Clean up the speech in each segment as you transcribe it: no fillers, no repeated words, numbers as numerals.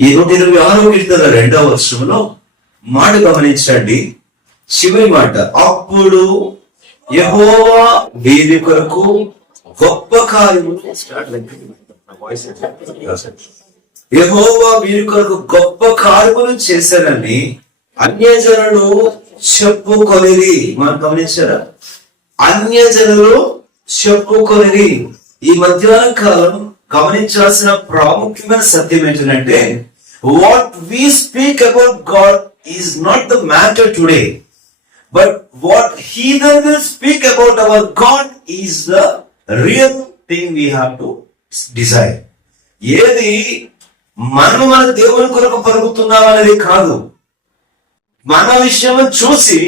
ఈ 126వ కీర్తన 2వ వచనంలో మాట గమనించండి. చివరి మాట, అప్పుడు యెహోవా వీరి కొరకు గొప్ప కార్యములు యెహోవా వీరి కొరకు గొప్ప కార్యములు చేశారని అన్యజనులు చెప్పుకొనిరి. మనం గమనించారా? అన్యజనులు చెప్పుకొనిరి. ఈ మధ్యాహ్న కాలం గమనించాల్సిన ప్రాముఖ్యమైన సత్యం ఏంటంటే, what we speak about God is not the matter today, but what heathen will speak about our God is the real thing we have to decide. ఏది మనం మన దేవుని కొరకు పలుకుతున్నాం అనేది కాదు, మన విషయం చూసి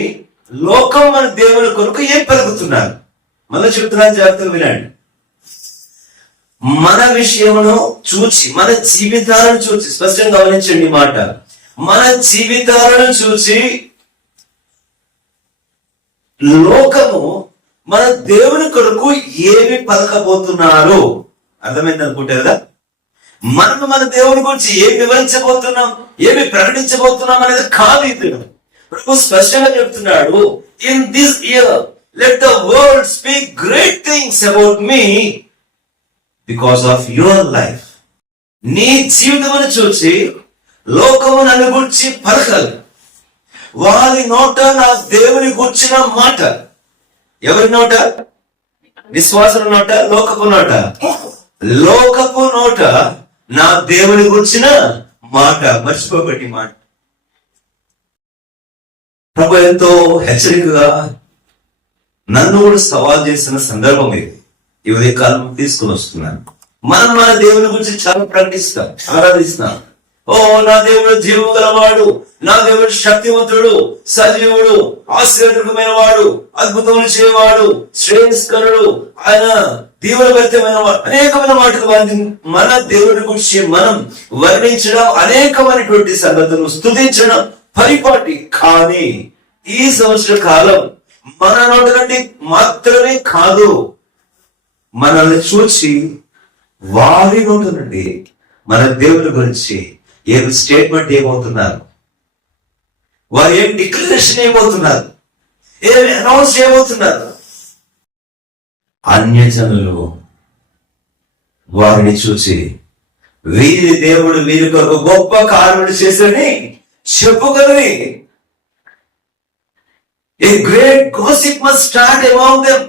లోకం మన దేవుని కొరకు ఏం పలుకుతున్నారు. మళ్ళీ చెప్తున్నాను, జాగ్రత్తగా వినండి. మన విషయమును చూచి, మన జీవితాలను చూచి, స్పష్టంగా గమనించండి మాట, మన జీవితాలను చూచి లోకము మన దేవుని కొరకు ఏమి పలకబోతున్నారు. అర్థమైంది అనుకుంటే కదా. మనం మన దేవుని గురించి ఏమి వివరించబోతున్నాం, ఏమి ప్రకటించబోతున్నాం అనేది కాదు. ఇది ప్రభు స్పష్టంగా చెప్తున్నాడు, in this year let the world speak great things about me because of your life. నీ జీవితమును చూసి లోకము నన్ను గురించి పలకాలి. వారి నోట నా దేవుని గుర్చిన మాట. ఎవరి నోట? విశ్వాసం నోట, లోకపు నోట? లోకపు నోట నా దేవుని గుర్చిన మాట. మర్చిపోబట్టి మాట. ప్రభు ఎంతో హెచ్చరికగా నన్ను కూడా సవాల్ చేసిన సందర్భం ఇది. ఈ ఉదయకాలం తీసుకుని వస్తున్నాను. మనం మన దేవుని గురించి చాలా ప్రకటిస్తాం, ఆరాధిస్తాం. ఓ నా దేవుడు జీవము గలవాడు, నా దేవుడు శక్తివంతుడు, సజీవుడు, ఆశీర్వాదకరమైన వాడు, అద్భుతములు చేయవాడు, శ్రేయస్కరుడు, ఆయన దీవెనభరితమైన వాడు. అనేకమైన మాటలు మన దేవుడి గురించి మనం వర్ణించడం, అనేకమైనటువంటి సంగతులు స్తుతించడం పరిపాటి. కానీ ఈ సంవత్సర కాలం మన నోటి నుండి మాత్రమే కాదు, మనల్ని చూసి వారి నోటి నుండి మన దేవుని గురించి ఏమి స్టేట్మెంట్ ఏమవుతున్నారు, వారు ఏం డిక్లరేషన్ ఏమవుతున్నారు, ఏమి అనౌన్స్ చేయబోతున్నారు. అన్యజనులు వారిని చూసి వీరి దేవుడు వీరి కొరకు గొప్ప కార్యములు చేశారని చెప్పుకొని a great gossip must start among them.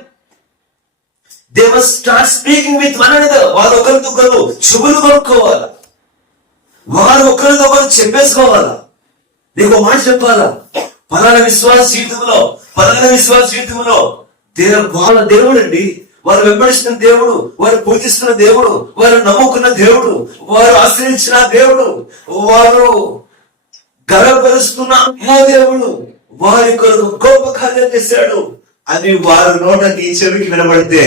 They must start speaking with one another. వారు ఒకరికొకరు చెవులు కొనుక్కోవాలా, వారు ఒకరికొకరు చెప్పేసుకోవాలా. నీకు మాట చెప్పాలా, పలానా విశ్వాస జీవితంలో వాళ్ళ దేవుడు అండి, వారు వెంబడిస్తున్న దేవుడు, వారు పూజిస్తున్న దేవుడు, వారు నమ్ముకున్న దేవుడు, వారు ఆశ్రయించిన దేవుడు, వారు గర్వపరుస్తున్న దేవుడు వారి కొరకు గొప్ప కార్యం చేశాడు అని వారి నోటకి చెవికి వినబడితే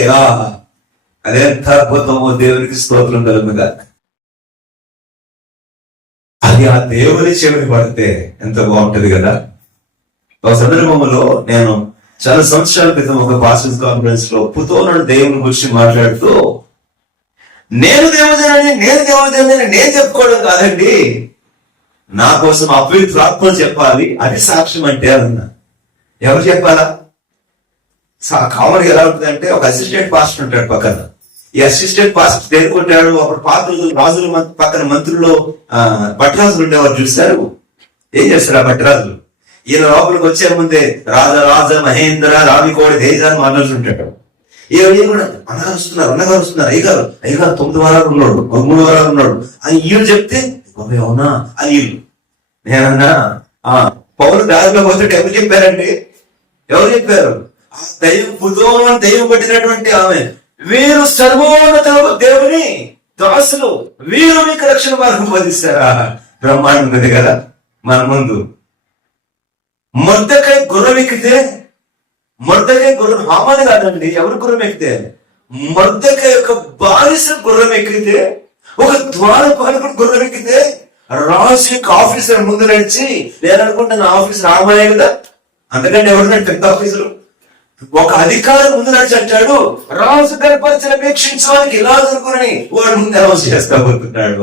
అదెంత అద్భుతమో, దేవునికి స్తోత్రం కలుగుగా. అది ఆ దేవుని చెవిని పడితే ఎంత బాగుంటది కదా. ఒక సందర్భంలో నేను చాలా సంవత్సరాల క్రితం ఒక పాస్టర్స్ కాన్ఫరెన్స్ లో పుతోనుడు దేవుని గురించి మాట్లాడుతూ, నేను దేవజనని నేను చెప్పుకోవడం కాదండి, నా కోసం అపవిత్రాత్మ చెప్పాలి, అది సాక్ష్యం అంటే అన్నా. ఎవరు చెప్పాలా? కామన్ ఎలా ఉంటుందంటే, ఒక అసిస్టెంట్ పాస్టర్ ఉంటాడు పక్కన. ఈ అసిస్టెంట్ పాస్టర్ పేర్కొంటాడు. అప్పుడు పాత రాజుల పక్కన మంత్రులు భట్రాజులు ఉండేవారు, చూస్తారు. ఏం చేస్తారు ఆ భట్రాజులు? ఈయన లోపలికి వచ్చే ముందే రాజ మహేంద్ర రావికోడి తేజ అని మాట్లాడుతుంటాడు. ఈయన కూడా అన్నగారు వస్తున్నారు, అయ్యగారు 9 వారాలు ఉన్నాడు, 3 వారాలు ఉన్నాడు అని ఈయన చెప్తే, అవునా అని వీళ్ళు. నేనన్నా పౌరు దారిలో పోతే ఎవరు చెప్పారండి? ఎవరు చెప్పారు? ఆ దైవం పుతోను దైవం పట్టినటువంటి ఆమె, వీరు సర్వోన్నత దేవుని దాసులు, వీరు మీకు రక్షణ మార్గం బోధిస్తారా? బ్రహ్మాండం ఉంది కదా మన ముందు. మొర్దెకై గుర్రం ఎక్కితే, హామాను కాదండి, ఎవరు గుర్రం ఎక్కితే? మొర్దెకై యొక్క బానిస గుర్రం ఎక్కితే, ఒక ద్వారపాలకుడు గుర్రం ఎక్కితే, రాజు యొక్క ఆఫీసర్ ముందు నడిచి, నేను అనుకుంటున్న ఆఫీసర్ రామాయే కదా, అంతకంటే ఎవరున్నాడు పెద్ద ఆఫీసరు? ఒక అధికారి ముందు నడిచి అంటాడు, రాజు గర్భర్చన వీక్షించడానికి ఇలా జరుగునని వాడు ముందు అనౌన్స్ చేస్తా పోతున్నాడు.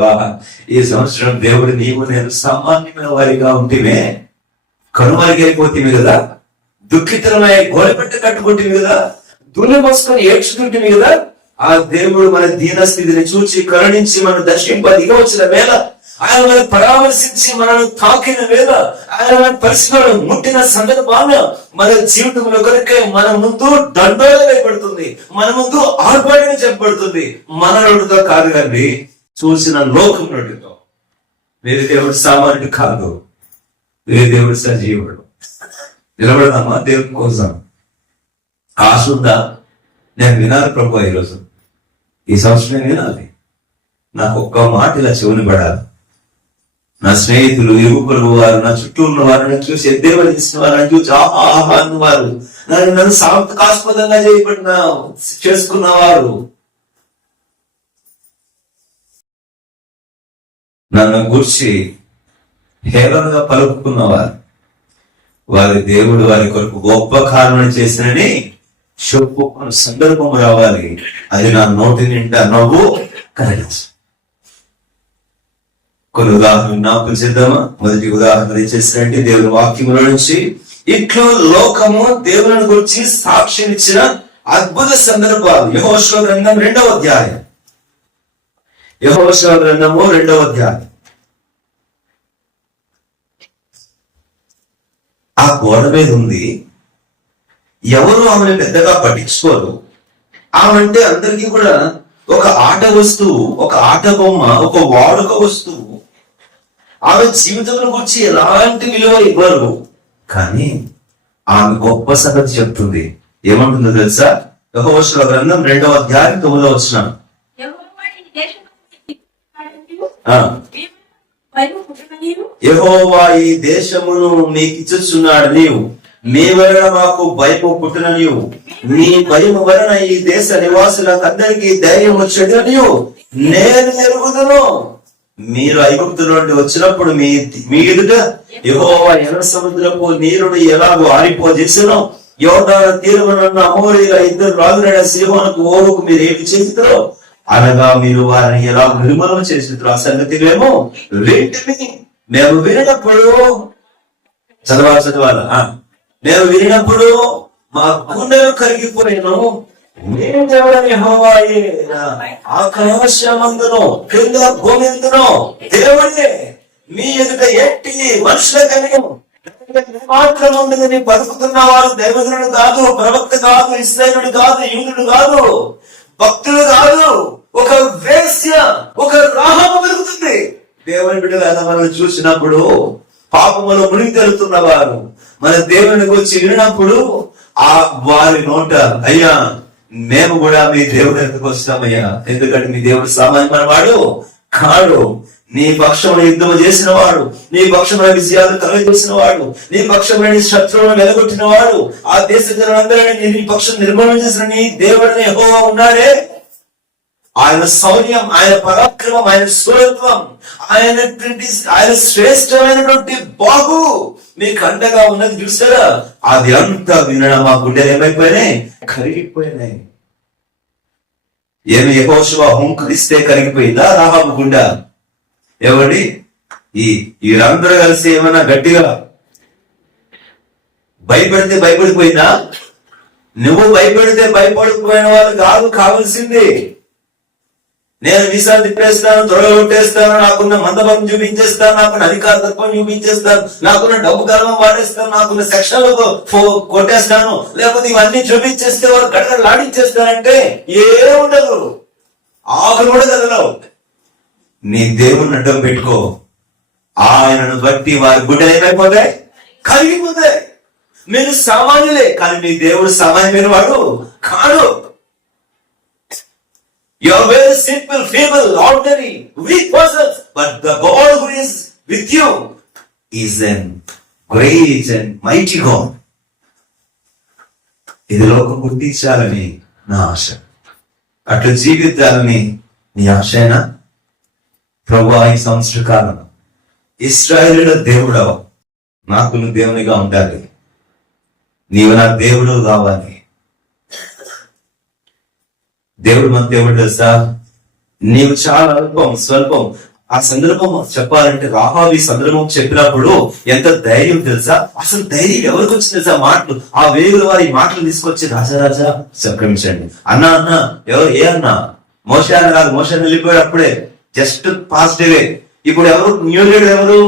ఈ సంవత్సరం దేవుడు నీవు నేను సామాన్యమైన వారిగా ఉంటేనే కనుమరుగైపోతుంది కదా, దుఃఖితులమై గోడపెట్ట కట్టుకుంటుంది కదా, దుని మోసుకొని ఏడ్చుకుంటుంది కదా. ఆ దేవుడు మన దీన స్థితిని చూచి కరుణించి మనం దర్శింపదిగా వచ్చిన వేళ, ఆయన మనం పరామర్శించి మనను తాకిన వేళ, ఆయన మన పరిస్థితులను ముట్టిన సందర్భాన మన జీవితంలో కనుక మన ముందు దండోగా వేయబడుతుంది, మన ముందు ఆర్భాటంగా చెప్పబడుతుంది. మన నోటితో కాదు కానీ చూసిన లోకం నోటితో. వేరే దేవుడు సామాన్యుడు కాదు, వేరే దేవుడు సజీవుడు. నిలబడదామా దేవుని కోసం? ఆశ ఉందా? నేను వినాలి ప్రభు, ఈరోజు ఈ సంవత్సరం వినాలి. నాకు ఒక్క మాట ఇలా చెవుని పడాలి. నా స్నేహితులు, ఇరుగు వారు, నా చుట్టూ ఉన్న వారిని చూసి దేవుడు చేసిన వారిని చూసి ఆహా అన్నవారు, నన్ను సాంస్కాస్పదంగా చేయబడిన చేసుకున్నవారు, నన్ను గుర్చి హేళనగా పలుకున్నవారు, వారి దేవుడు వారి కొరకు గొప్ప కారణం చేసినని చెప్పుకున్న సందర్భం రావాలి. అది నా నోటి నిండా నవ్వు కలిగించు. కొన్ని ఉదాహరణ జ్ఞాపకం చేద్దామా? మొదటి ఉదాహరణ చేసినట్టు దేవుని వాక్యముల నుంచి, ఇట్లు లోకము దేవుని గురించి సాక్ష్యం ఇచ్చిన అద్భుత సందర్భాలు. యెహోషువ గ్రంథం 2వ అధ్యాయం. యెహోషువ గ్రంథము 2వ అధ్యాయం. ఆ గోడ మీద ఉంది, ఎవరు ఆమెను పెద్దగా పట్టించుకోరు. ఆమె అందరికీ కూడా ఒక ఆట వస్తువు, ఒక ఆట బొమ్మ, ఒక వాడుక వస్తువు. ఆమె జీవితం గురించి ఎలాంటి విలువ ఇవ్వరు. కానీ ఆమె గొప్ప సంగతి చెప్తుంది. ఏమంటుందో తెలుసా? యెహోషువ గ్రంథం 2వ అధ్యాయం 9వ వచనం. యెహోవా ఈ దేశమును మీకు ఇచ్చుచున్నాడు, నీవు మీ వలన మాకు భయము పుట్టిన నీవు, నీ భయము వలన ఈ దేశ నివాసులకు అందరికీ ధైర్యం వచ్చేది నీవు నేను ఎరుగుదును. మీరు ఐగుప్తు నుండి వచ్చినప్పుడు మీ ఎదుట యెహోవా ఎర్ర సముద్రపు నీరును ఎలాగో ఆరిపోజేసినో, యోర్దాను తీరమునున్న అమోరీయుల 2 రాజులైన సీహోనుకు ఓగుకు మీరు ఏమి చేసిరో, అనగా మీరు వారిని ఎలా నిర్మూలన చేసిరో ఆ సంగతి మేము వినినప్పుడు చదవాలా మేము వినినప్పుడు మా గుండెలు కరిగిపోయాను. నేను దేవుడని యెహోవాయే, ఆకాశమందును కింద భూమి ఎందును దేవుడే. మీ ఎదుట ఎట్టి మనుషుల కలిగి మాత్రం ఉండదని బతుకుతున్న వారు దైవజనుడు కాదు, ప్రవక్త కాదు, ఇశ్రాయేలుడు కాదు, యూదుడు కాదు, భక్తుడు కాదు, ఒక వేశ్య, ఒక రాహము వెలుగుతుంది. దేవుని బిడ్డలు మనల్ని చూసినప్పుడు పాపములో మునిగి తేలుతున్న వారు మన దేవుని గురించి వినప్పుడు ఆ వారి నోట, అయ్యా మేము కూడా మీ దేవుడి ఎందుకు వస్తామయ్యా, ఎందుకంటే మీ దేవుడు సామాన్యమైన వాడు కాడు. నీ పక్షమున యుద్ధము చేసిన వాడు, నీ పక్షమున విజయాలు కలుగజేసిన వాడు, నీ పక్షమైన శత్రువులను వెలగొట్టిన వాడు, ఆ దేశ జనులందరినీ నీ పక్షం నిర్మూలన చేసిన నీ దేవుడిని యెహోవా ఉన్నాడే. ఆయన శౌర్యం, ఆయన పరాక్రమం, ఆయన స్థూలత్వం, ఆయన శ్రేష్టమైనటువంటి బాహు మీకు అండగా ఉన్నది చూసారా? అది అంతా వినడం మా గుండెలు ఏమైపోయినాయి? కరిగిపోయినాయి. ఏమి యెహోషువ హుంకరిస్తే కరిగిపోయిందా రాహాబు గుండె? ఎవడి వీరందరూ కలిసి ఏమన్నా గట్టిగా భయపడితే భయపడిపోయిందా? నువ్వు భయపడితే భయపడిపోయిన వాళ్ళు కాదు కావాల్సింది. నేను వీసాలు తిప్పేస్తాను, త్వరగా కొట్టేస్తాను, నాకున్న మందబలం చూపించేస్తాను, నాకున్న అధికారత్వం చూపించేస్తాను, నాకున్న డబ్బు గర్వం వాడేస్తాను, నాకున్న సెక్షన్లు కొట్టేస్తాను, లేకపోతే ఇవన్నీ చూపించేస్తే వారు గడగడ లాడించేస్తానంటే ఏముండదు. ఆకులు కూడా కదలవు. నీ దేవుని అడ్డం పెట్టుకో, ఆయనను బట్టి వారి గుడ్డలు ఏమైపోతాయి? కరిగిపోతాయి. మీరు సామాన్యులే, కానీ మీ దేవుడు సామాన్యమైన వాడు కాడు. You are very simple, feeble, ordinary, weak persons, but the God who is with you is a great and mighty God. ఇది లోకం గుర్తించాలని నా ఆశ, అట్లా జీవితాలని నీ ఆశైనా. ప్రభువా, ఈ సంవత్సర కాలం ఇశ్రాయేలుల దేవుడవ, నాకు నువ్వు దేవునిగా ఉండాలి, నీవు నా దేవుడు కావాలి, దేవుడు మన దేవుడు తెలుసా, నీవు చాలా స్వల్పం. ఆ సందర్భం చెప్పాలంటే రాహాబు ఈ సందర్భం చెప్పినప్పుడు ఎంత ధైర్యం తెలుసా, అసలు ధైర్యం ఎవరికి వచ్చింది తెలుసా, మాటలు ఆ వేగుల వారి మాటలు తీసుకొచ్చి రాజా సంక్రమించండి అన్నా ఎవరు ఏ అన్నా, మోషే అన్న కాదు, మోషే వెళ్ళిపోయాడు అప్పుడే, జస్ట్ పాజిటివే. ఇప్పుడు ఎవరు న్యూ లీడర్, ఎవరు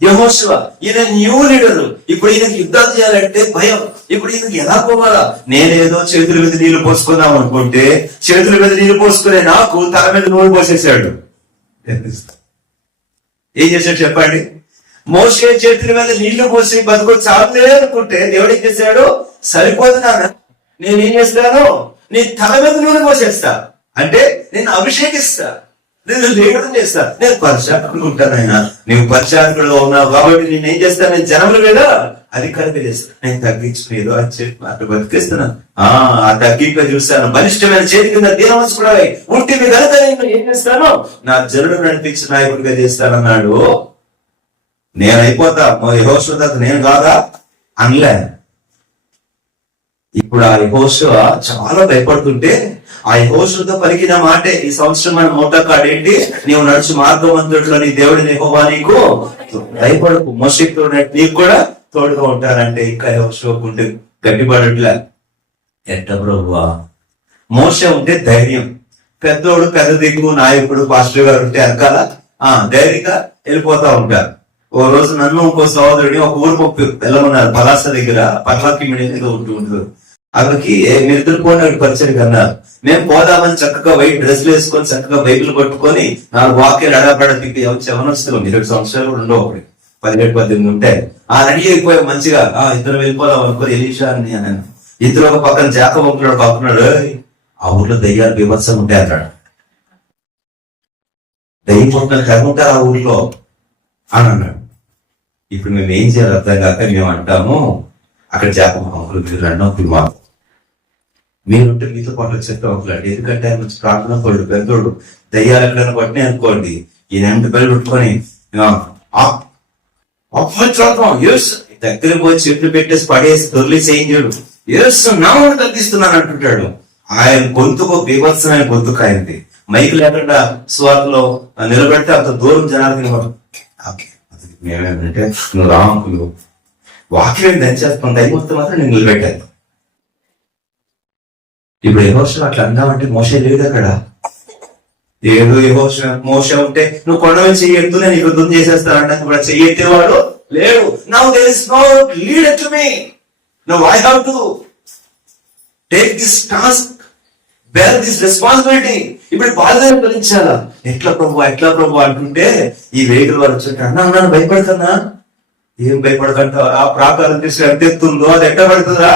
యెహోషువ. ఈయన న్యూ లీడర్. ఇప్పుడు ఈయనకి యుద్ధాలు చేయాలంటే భయం. ఇప్పుడు ఈయనకి ఎలా పోవాలా, నేనేదో చేతుల మీద నీళ్లు పోసుకుందాం అనుకుంటే చేతుల మీద నీళ్లు పోసుకునే నాకు తల మీద నూనె పోసేసాడు. ఏం చేశాడు చెప్పండి, మోషే చేతుల మీద నీళ్లు పోసి బతుకు చాలే అనుకుంటే దేవుడు ఏం చేశాడు, సరిపోదు నాన్న, నేనేం చేస్తాను, నీ తల మీద నూనె పోసేస్తా, అంటే నేను అభిషేకిస్తా, నేను లేఖనం చేస్తా, నేను పరిచారకుడు ఉంటాను. ఆయన నీవు పరిచారకుడు ఉన్నావు కాబట్టి నేను ఏం చేస్తాను, నేను జనముల మీద అధికారిగా చేస్తాను, నేను తగ్గించుకునేదో అని చెప్పి అట్లా బతికిస్తున్నాను. ఆ తగ్గింపుగా చూస్తాను, బలిష్టమైన చేతి కింద దీనవంశుడై ఉంటే మీ కనుక నేను ఏం చేస్తాను, నా జనుడు నడిపించిన నాయకుడిగా చేస్తానన్నాడు. నేను అయిపోతా యెహోషువ తర్వాత నేను కాదా అనలే. ఇప్పుడు ఆ యెహోషువ చాలా భయపడుతుంటే ఆ యెహోషువతో పలికిన మాటే ఈ సంవత్సరం మన మోటా కార్డ్ ఏంటి, నీవు నడుచు మార్గవంతుడిలో నీ దేవుడిని యెహోవా నీకు భయపడకు, మోషేతో నీకు కూడా తోడుగా ఉంటారంటే ఇంకా యెహోషువకు ఉంటే గట్టిపడట్లే. ఎట్ట ప్రభువా, మోషే ఉంటే ధైర్యం, పెద్దోడు పెద్ద దిక్కు నాయకుడు పాస్టర్ గారు ఉంటే వెనకాల ధైర్యంగా వెళ్ళిపోతా ఉంటారు. ఓ రోజు నన్ను ఇంకో సోదరుడిని ఒక ఊరు వెళ్ళమన్నారు, పలాస దగ్గర పర్లాకి మీద ఉంటూ ఉంటారు. అక్కడికి మీరిద్దరు పోయిన పరిచయం అన్నారు. మేము పోదామని చక్కగా వైట్ డ్రెస్లు వేసుకొని చక్కగా బైబిల్ పట్టుకొని 4 వాక్యాలు అడాపడ తిప్పి ఎవరు 20 సంవత్సరాలు కూడా ఉండవు, 17-18 ఉంటాయి. రెడీ అయిపోయాం మంచిగా, ఇద్దరు వెళ్ళిపోదాం అనుకోని ఎలీషా అని అన్నాను. ఇద్దరు ఒక పక్కన జాకబ్ ఉంటున్నాడు, పక్కనాడు ఆ ఊర్లో దయ్యాలు బీభత్సం ఉంటాయి అన్నాడు. దయ్యం పుట్టిన కర్మ ఉంటారు ఆ ఊర్లో అని అన్నాడు. ఇప్పుడు మేము ఏం చేయాలి అర్థం కాక మేము అంటాము, అక్కడ జాకబ్ అంకులు మీరు రండి అంకులు, మాకు మీరుంటే మీతో పాటు చెప్తా ఒకలాంటి, ఎందుకంటే ఆయన మంచి ప్రార్థన పడు పెద్దోడు, దయ్యాలు ఎక్కడైనా పట్టినాయి అనుకోండి, ఈయన ఎంట బయలు పెట్టుకొని దగ్గర పోయి చెట్లు పెట్టేసి పడేసి దొర్లేసి ఏం చేయడు, నామను తగ్గిస్తున్నాను అంటుంటాడు. ఆయన గొంతుకు బీభత్సమైన గొంతుకు ఆయనది, మైకు లేకుండా స్వార్థలో నిలబెడితే అంత దూరం జనాలకి మేమేమంటే నువ్వు రాంకులు వాక్యం దంచేస్తాం, దైవత్వం మాత్రం నేను నిలబెట్టాను. ఇప్పుడు యెహోషువ అట్లా అందామంటే మోషే లేడు అక్కడ. ఏదో యెహోషువ మోషే ఉంటే నువ్వు కొండ మీద చెయ్యొద్దు, నేను ఇక్కడ యుద్ధం చేసేస్తానంటే కూడా చెయ్యెత్తేవాడు లేడు. Now there is no leader to me, now I have to take this task, bear this responsibility. ఇప్పుడు బాధ్యత భరించాలా. ఎట్లా ప్రభు అంటుంటే ఈ వేగుల వారు వచ్చి అన్నా భయపడుతున్నా, ఏం భయపడకంటావు, ఆ ప్రాకారం తీసుకు ఎంత ఎత్తుందో అది ఎట్ట పడుతుందా,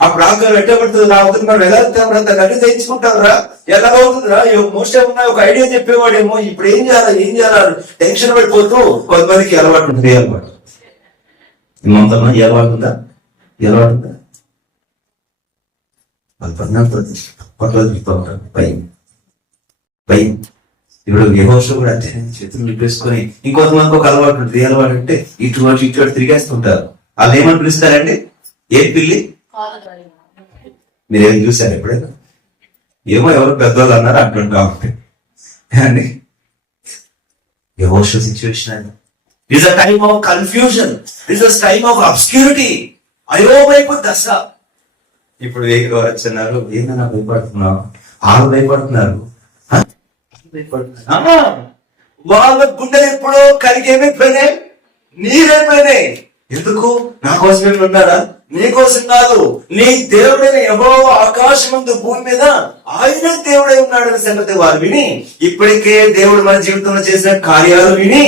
ఆ ప్రాంతాలు ఎట్టబడుతుందిరా, అవుతుంది మనం ఎలా గట్టి తెచ్చుకుంటారా, ఎలా అవుతుందిరా. మోస్టే ఉన్నా ఒక ఐడియా చెప్పేవాడేమో, ఇప్పుడు ఏం చేయాలా టెన్షన్ పడిపోతూ కొంతమందికి అలవాటు ఉంటుంది. అలవాటు కొంతమంది అలవాటుందా వాళ్ళు పద్నాలుగు ఉంటారు భయం. ఇప్పుడు యెహోషువ కూడా అంటే చేతులు నిప్పేసుకొని, ఇంకొంతమందికి ఒక అలవాటు ఉంటుంది. అలవాటు అంటే ఇటు తిరిగేస్తుంటారు. వాళ్ళు ఏమని పిలుస్తారండి, ఏ పిల్లి, మీరేం చూశారు ఎప్పుడైనా, ఏమో ఎవరు పెద్దవాళ్ళు అన్నారు అంటుంటా ఉంటే. యెహోషువ సిచ్యువేషన్ అది is a time of confusion, is a time of obscurity, అయోమయపు దశ. ఇప్పుడు వేగి వచ్చిన్నారు, ఏందన్నా భయపడుతున్నావు, వాళ్ళు భయపడుతున్నారు. వాళ్ళ గుండెలు ఎప్పుడో కరిగేమైపోయినాయి, నీరైపోయినాయి. ఎందుకు, నా కోసమే ఉన్నారా, నీ కోసం కాదు, నీ దేవుడైన యెహోవా ఆకాశమందు భూమి మీద ఆయన దేవుడై ఉన్నాడని సంగతి వారు విని, ఇప్పటికే దేవుడు మన జీవితంలో చేసిన కార్యాలు విని,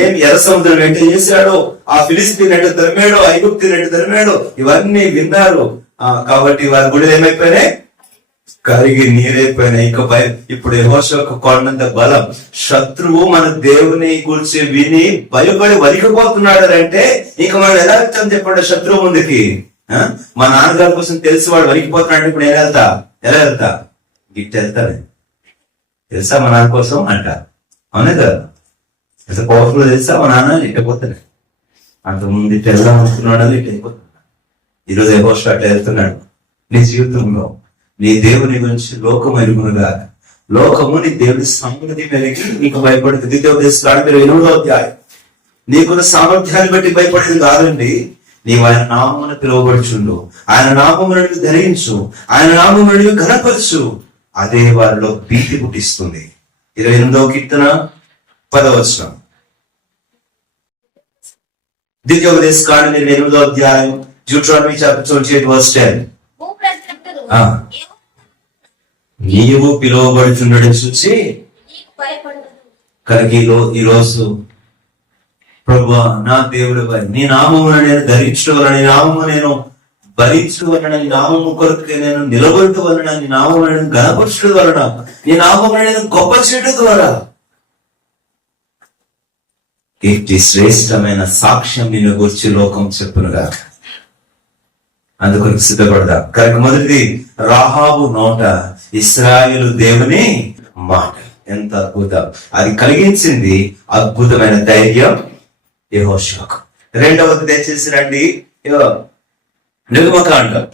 ఏం ఎర్ర సముద్రం ఎట్ట చేశాడో, ఆ ఫిలిస్తీన్ ఎట్ట తరిమాడో, ఐగుప్తీయుని ఎట్ట తరిమాడో, ఇవన్నీ విన్నారు. కాబట్టి వారి గుడి ఏమైపోయినాయి, కరిగి నీరైపోయినాయి. ఇక ఇప్పుడు యెహోషువకు కొండంత బలం. శత్రువు మన దేవుని గురించి విని భయపడి వరికిపోతున్నాడు అంటే ఇక మనం ఎలా వెళ్తాం చెప్పండి శత్రువు ముందుకి. మా నాన్నగారి కోసం తెలిసి వాడు వరికిపోతున్నాడు, ఇప్పుడు ఎలా వెళ్తా గిట్ట వెళ్తానే తెలుసా మా నాన్న కోసం అంట, అవునే కదా, ఎంత పవర్ఫుల్ తెలుసా మా నాన్న ఇట్టపోతాడు. అంతకుముందు ఇట్ట వెళ్దాం అనుకున్నాడు, అది ఇట్ట అయిపోతున్నాడు. ఈరోజు యెహోషువ అట్లా వెళ్తున్నాడు నీ జీవితంలో. నీ దేవుని గురించి లోకం ఎరుగునుగా. లోకము నీ దేవుని సమృద్ధి మెలిగి నీకు భయపడుతుంది. ద్వితీయోపదేశకాండం 8వ అధ్యాయం. నీకున్న సామర్థ్యాన్ని బట్టి భయపడేది కాదండి. నీవు ఆయన నామమున పిలువబడుచుండు, ఆయన నామమును ధరించు, ఆయన నామమును ఘనపరచు. అదే వారిలో భీతి పుట్టిస్తుంది. 28వ కీర్తన 10వ వచనం. ద్వితీయోపదేశకాండం 8వ అధ్యాయం, Deuteronomy chapter 28 verse 10. నీవు పిలువబడుచుండడం చూసి కనుక ఈరోజు ప్రభువా నా దేవుడు, నీ నామమును నేను ధరించడం వలన, నీ నామము నేను భరించడం వలన, నీ నామము కొరకు నేను నిలబడటం వలన, నీ నామము నేను గణపరచడం వలన, నీ నామము నేను గొప్ప చేయడం ద్వారా ఇట్టి శ్రేష్టమైన సాక్ష్యం నిన్ను గురించి లోకం చెప్పునుగా. అందుకొరకు సిద్ధపడదా. కనుక మొదటిది, రాహాబు నోట ఇశ్రాయేలు దేవుని మాట. ఎంత అద్భుతం! అది కలిగించింది అద్భుతమైన ధైర్యం యెహోషువకు. రెండవది దయచేసి రండి, నిర్గమకాండం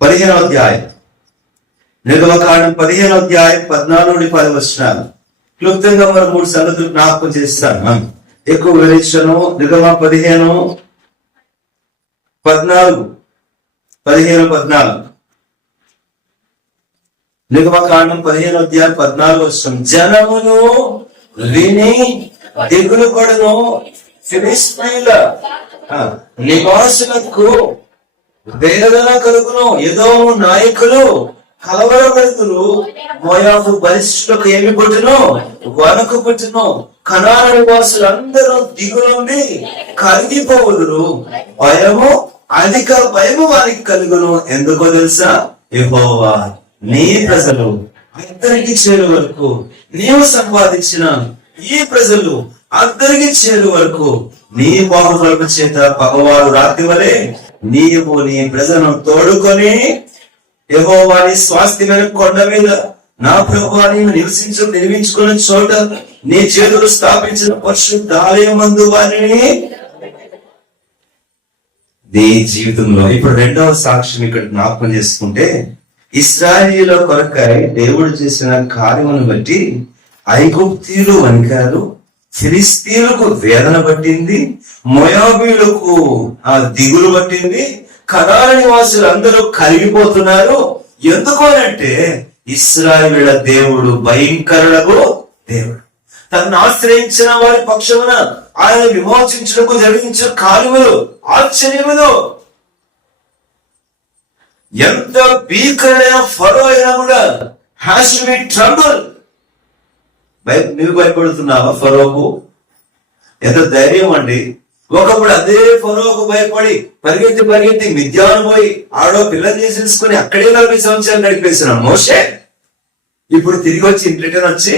15వ అధ్యాయం. నిర్గమకాండం 15వ అధ్యాయం 14 నుండి 10 వచనాలు. క్లుప్తంగా మనం 3 సంగతులు జ్ఞాపకం చేస్తాను, ఎక్కువ వివరించను. నిర్గమ 15:14 నిర్గమకాండం 15వ అధ్యాయం 14వ వచనం. జనమును విని దిగులు పడును, ఫిలిష్తీయుల నివాసులకు వేదన కలుగును, ఎదోము నాయకులు కలవరపడుతురు, మోయాబు బలిష్ఠులకు ఏమి పుట్టును, వణకు పుట్టును, కనాన నివాసులందరూ దిగులుండి కరిగిపోవుదురు, భయము అధిక భయము వారికి కలుగును. ఎందుకో తెలుసా? యెహోవా నీ ప్రజలు అందరికి చేరు వరకు, నీవు సంపాదించిన ఈ ప్రజలు అందరికి చేరు వరకు నీ బాహుబలము చేత పగవారు రాత్రి వలె నీవు నీ ప్రజలను తోడుకొని యెహోవాని స్వాస్థ్యమైన కొండ మీద నా ప్రభువాని నిర్మించుకున్న చోట నీ చేతులు స్థాపించిన పరిశుద్ధ ఆలయమందు వారిని. నీ జీవితంలో ఇప్పుడు రెండవ సాక్ష్యం ఇక్కడ జ్ఞాపకం చేసుకుంటే, ఇశ్రాయేలు కొరకై దేవుడు చేసిన కార్యమును బట్టి ఐగుప్తీయులు వణికారు, ఫిలిష్తీయులకు వేదన పట్టింది, మోయాబీయులకు ఆ దిగులు పట్టింది, కనాన నివాసులు అందరూ కరిగిపోతున్నారు. ఎందుకు అంటే ఇశ్రాయేలుల దేవుడు భయంకరులకు దేవుడు. తనను ఆశ్రయించిన వారి పక్షమున ఆయన విమోచించడానికి జరిగించిన కార్యములు ఆశ్చర్యములు. ఎంత భీకరుడైన ఫరో అయినా కూడా హ్యాస్ టు బి ట్రబుల్. నువ్వు భయపడుతున్నావా ఫరోకు? ఎంత ధైర్యం అండి! ఒకప్పుడు అదే ఫరోకు భయపడి పరిగెత్తి మిద్యాను పోయి ఆడో పిల్లలు చేసేసుకుని అక్కడే 40 సంవత్సరాలు నడిపేసిన మోషే ఇప్పుడు తిరిగి వచ్చి ఇంటికి వచ్చి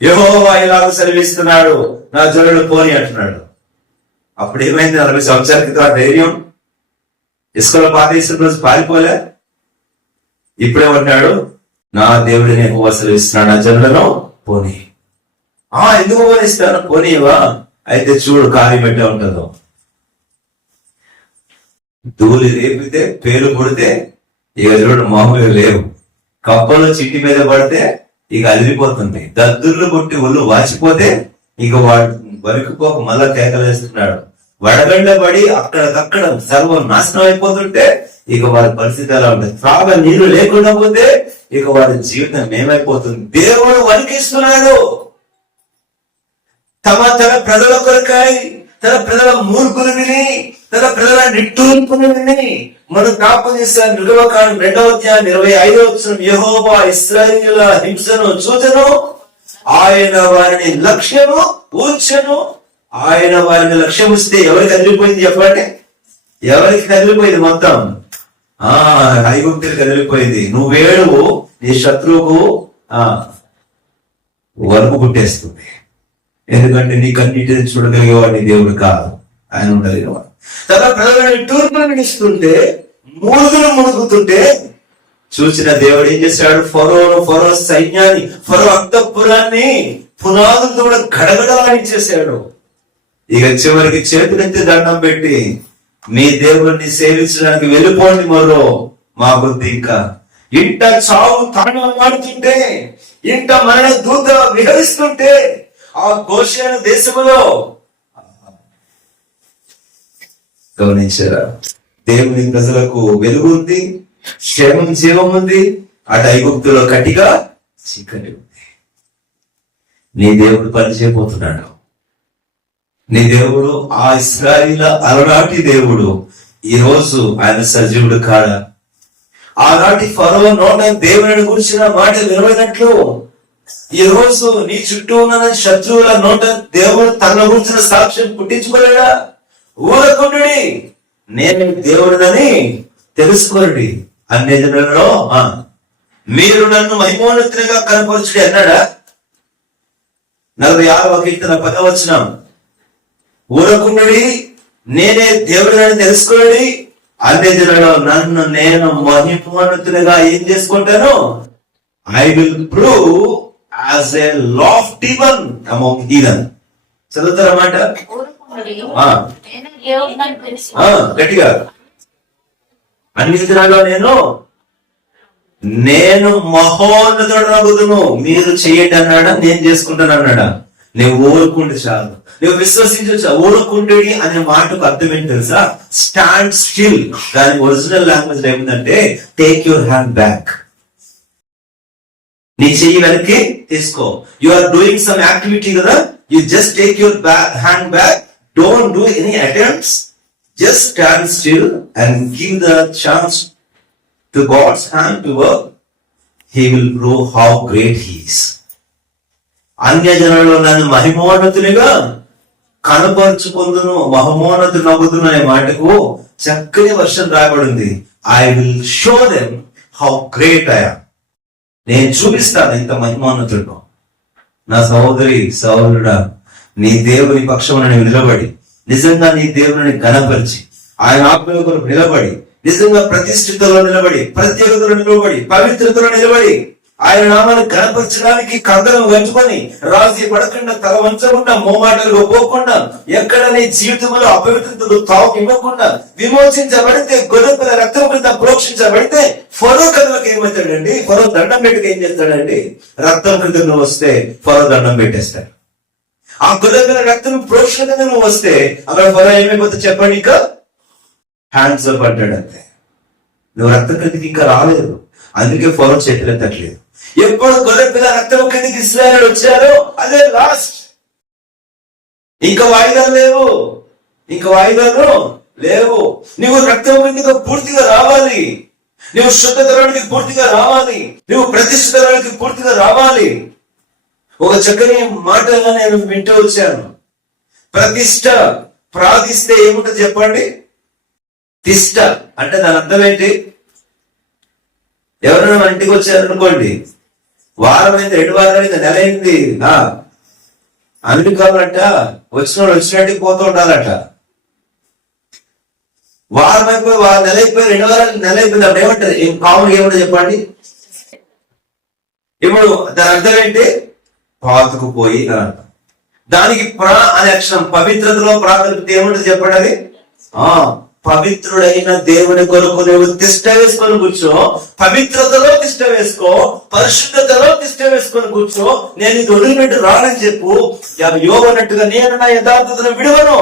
యెహోవా ఇలాగ సెలవిస్తున్నాడు, నా జనులు పోని అంటున్నాడు. అప్పుడు ఏమైంది? 40 సంవత్సరాల క్రితం ఆ ధైర్యం ఇసుకలో పాతేసిన రోజు పారిపోలే. ఇప్పుడేమన్నాడు? నా దేవుడిని యెహోవా సెలవిస్తున్నాడు, నా జనులను పోనీ. ఎందుకు పోనిస్తాను? పోనీవా? అయితే చూడు కార్యం పెట్టే ఉంటుందో. ధూళి రేపితే పేరు కొడితే ఇక చూడు మామూలుగా లేవు. కప్పలో చిట్టి మీద పడితే ఇక అదిరిపోతుంది. దద్దుర్లు కొట్టి ఒళ్ళు వాచిపోతే ఇక వాడు వరకుపోక మళ్ళా కేకలేస్తున్నాడు. వడగండ పడి అక్కడక్కడ సర్వం నాశనం అయిపోతుంటే ఇక వారి పరిస్థితి ఎలా ఉంటుంది? త్రాగ నీళ్లు లేకుండా పోతే ఇక వారి జీవితం ఏమైపోతుంది? దేవుడు వణికిస్తున్నాడు. తన ప్రజల కొరకై, తన ప్రజల మూర్ఖులు విని, తన ప్రజల నిట్టూర్పును విని మనం జ్ఞాపకం చేశారు. నిర్గమకాండం 2వ అధ్యాయం 25వ వచనం. యెహోవా ఇశ్రాయేలుల హింసను చూచెను, ఆయన వారిని లక్ష్యము ఉంచెను. ఆయన వారిని లక్ష్యం ఇస్తే ఎవరికి కదిలిపోయింది చెప్పండి? ఎవరికి కదిలిపోయింది? మొత్తం ఐగుప్తులు కదిలిపోయింది. నువ్వేడువు, నీ శత్రువుకు వరకు పుట్టేస్తుంది. ఎందుకంటే నీకన్నిటిని చూడగలిగేవాడిని దేవుడు కాదు, ఆయన ఉండగలిగేవాడు. తన ప్రజలని తూర్పును వినిస్తుంటే మూలుగులు మునుగుతుంటే చూసిన దేవుడు ఏం చేశాడు? ఫరో సైన్యాన్ని, ఫరో అంతఃపురాన్ని పునాదులతో కూడా గడగడలాడించేశాడు. ఇక చివరికి చేతులెత్తి దండం పెట్టి మీ దేవుడిని సేవించడానికి వెళ్ళిపోండి, మా బుద్ధి ఇంకా. ఇంట చావు తాండవమాడుతుంటే, ఇంట మరణ దూత విహరిస్తుంటే, ఆ గోషేను దేశములో గమనించారా? దేవుని ప్రజలకు వెలుగు ఉంది, క్షేమం జీవం ఉంది. అటు ఐగుప్తులో కట్టిగా చీకటి ఉంది. నీ దేవుడు పని చేయబోతున్నాడు. నీ దేవుడు ఆ ఇశ్రాయేలు అలనాటి దేవుడు ఈ రోజు ఆయన సజీవుడు కాడా? ఆనాటి ఫరో నోట దేవుని గురించిన మాట వినబడినట్లు ఈ రోజు నీ చుట్టూ ఉన్న శత్రువుల నోట దేవుడు తన గురించిన సాక్ష్యం పుట్టించుకోలేడా? ఊరకుండుడి, నేను దేవుడినని తెలుసుకోండి. అన్ని జనులలో మీరు నన్ను మహిమోన్నతునిగా కనపరచుడి అన్నాడా? 46వ కీర్తన 10వ వచనం, ఊరకుండుడి, నేనే దేవుడినని తెలుసుకోండి. అన్ని జనులలో నన్ను నేను మహిమోన్నతునిగా ఏం చేసుకుంటాను? I will prove as a lofty one among heathen. చదువుతారన్నమాట గట్టిగా. అన్ని దినాల్లో నేను మహోన్నతుడనగుదును, మీరు చెయ్యండి అన్నాడా? నేను చేసుకుంటాను అన్నాడా? నువ్వు ఊరుకుంటే చాలు, నువ్వు విశ్వసించు. ఊరుకుంటుడి అనే మాటకు అర్థం ఏంటి తెలుసా? Stand still. దాని ఒరిజినల్ లాంగ్వేజ్ ఏమిటంటే టేక్ యువర్ హ్యాండ్ బ్యాక్. నీ చెయ్యి వెనక్కి తీసుకో. You are doing some activity కదా, you just take your hand back. Don't do any attempts. Just stand still and give the chance to God's hand to work. He will prove how great He is. అన్య జనులలో నన్ను మహిమోన్నతునిగా కనపరుచుకుందును, మహిమోన్నతుడు నవ్వుదును అనే మాటకు చక్కని వర్షం రాబడింది. I will show them how great I am. నేను చూపిస్తాను ఎంత మహిమోన్నతుడు. నా సహోదరి సహోదరుడా, నీ దేవుని పక్షమున నీవు నిలబడి, నిజంగా నీ దేవుని ఘనపరిచి, ఆయన ఆత్మల కొరకు నిలబడి, నిజంగా ప్రతిష్ఠితలో నిలబడి, ప్రత్యేకతలో నిలబడి, పవిత్రతలో నిలబడి, ఆయన నామాన్ని ఘనపరచడానికి కందరం వంచుకొని, రాజీ పడకుండా, తల వంచకుండా, మోమాటలుగా పోకుండా, ఎక్కడ నీ జీవితంలో అపవిత్రతలు తావు ఇవ్వకుండా విమోచించబడితే, గొర్రెపిల్ల రక్తం కింద ప్రోక్షించబడితే, ఫరో కథలకు ఏమవుతాడండి? ఫరో దండం పెట్టుకు ఏం చేస్తాడండి? రక్తం కింద వస్తే ఫరో దండం పెట్టేస్తాడు. ఆ గొర్రెపిల్ల రక్తం ప్రోక్షణ నువ్వు వస్తే అక్కడ ఫరో ఏమైపోతే చెప్పండి? ఇంకా హ్యాండ్స్ అప్ అంటాడు అంతే. నువ్వు రక్తం కిందకి ఇంకా రాలేదు, అందుకే ఫరో చేతులు ఎత్తట్లేదు. ఎప్పుడు గొర్రెపిల్ల రక్తం కిందకి ఇశ్రాయేలు వచ్చారో అదే లాస్ట్. ఇంకా వాయిదాలు లేవు, ఇంకా వాయిదాలు లేవు. నువ్వు రక్తం కిందకి పూర్తిగా రావాలి, నువ్వు శుద్ధతరానికి పూర్తిగా రావాలి, నువ్వు ప్రతిష్ఠితరానికి పూర్తిగా రావాలి. ఒక చక్కని మాటగా నేను వింటూ వచ్చాను. ప్రతిష్ట ప్రార్థిస్తే ఏముంటుంది చెప్పండి? తిష్ట అంటే దాని అర్థం ఏంటి? ఎవరైనా మన ఇంటికి వచ్చారనుకోండి, వారం అయింది, 2 వారాలు అయింది, నెల అయింది, అన్ని కావాలంట వచ్చిన వచ్చినట్టుకు పోతూ ఉండాలట. వారం అయిపోయి నెల అయిపోయి 2 వారాలు నెల అయిపోయింది, అప్పుడు ఏమంటారు? కావును ఏమంటారు చెప్పండి? ఇప్పుడు దాని అర్థం ఏంటి? పాతుకుపోయి అని అర్థం. దానికి అనే అక్షరం పవిత్రతలో ప్రాధాన్యత ఏముంటుంది చెప్పండి? అది పవిత్రుడైన దేవుని కొరకు నువ్వు తిష్ట వేసుకొని కూర్చో, పవిత్రతలో తిష్ట వేసుకో, పరిశుద్ధతలో తిష్ట వేసుకొని కూర్చో. నేను ఇది వదిలిపెట్టి రానని చెప్పు. యోబు అన్నట్టుగా నేను నా యథార్థతను విడవను.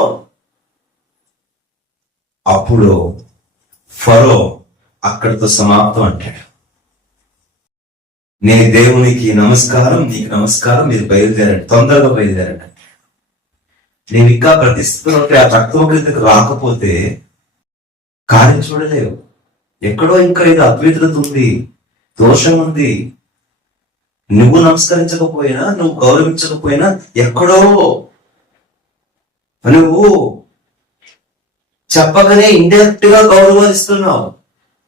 అప్పుడు ఫరో అక్కడితో సమాప్తం అంటాడు. నీ దేవునికి నమస్కారం, నీకు నమస్కారం, మీరు బయలుదేరండి, తొందరగా బయలుదేరండి. నేను ఇంకా ప్రతిష్ఠితున్నట్టు ఆ రక్తం కిందకు రాకపోతే కార్యం చూడలేవు. ఎక్కడో ఇంకా ఇది అద్వితత ఉంది, దోషం ఉంది. నువ్వు నమస్కరించకపోయినా, నువ్వు గౌరవించకపోయినా ఎక్కడో నువ్వు చెప్పగానే ఇండైరెక్ట్ గా గౌరవిస్తున్నావు.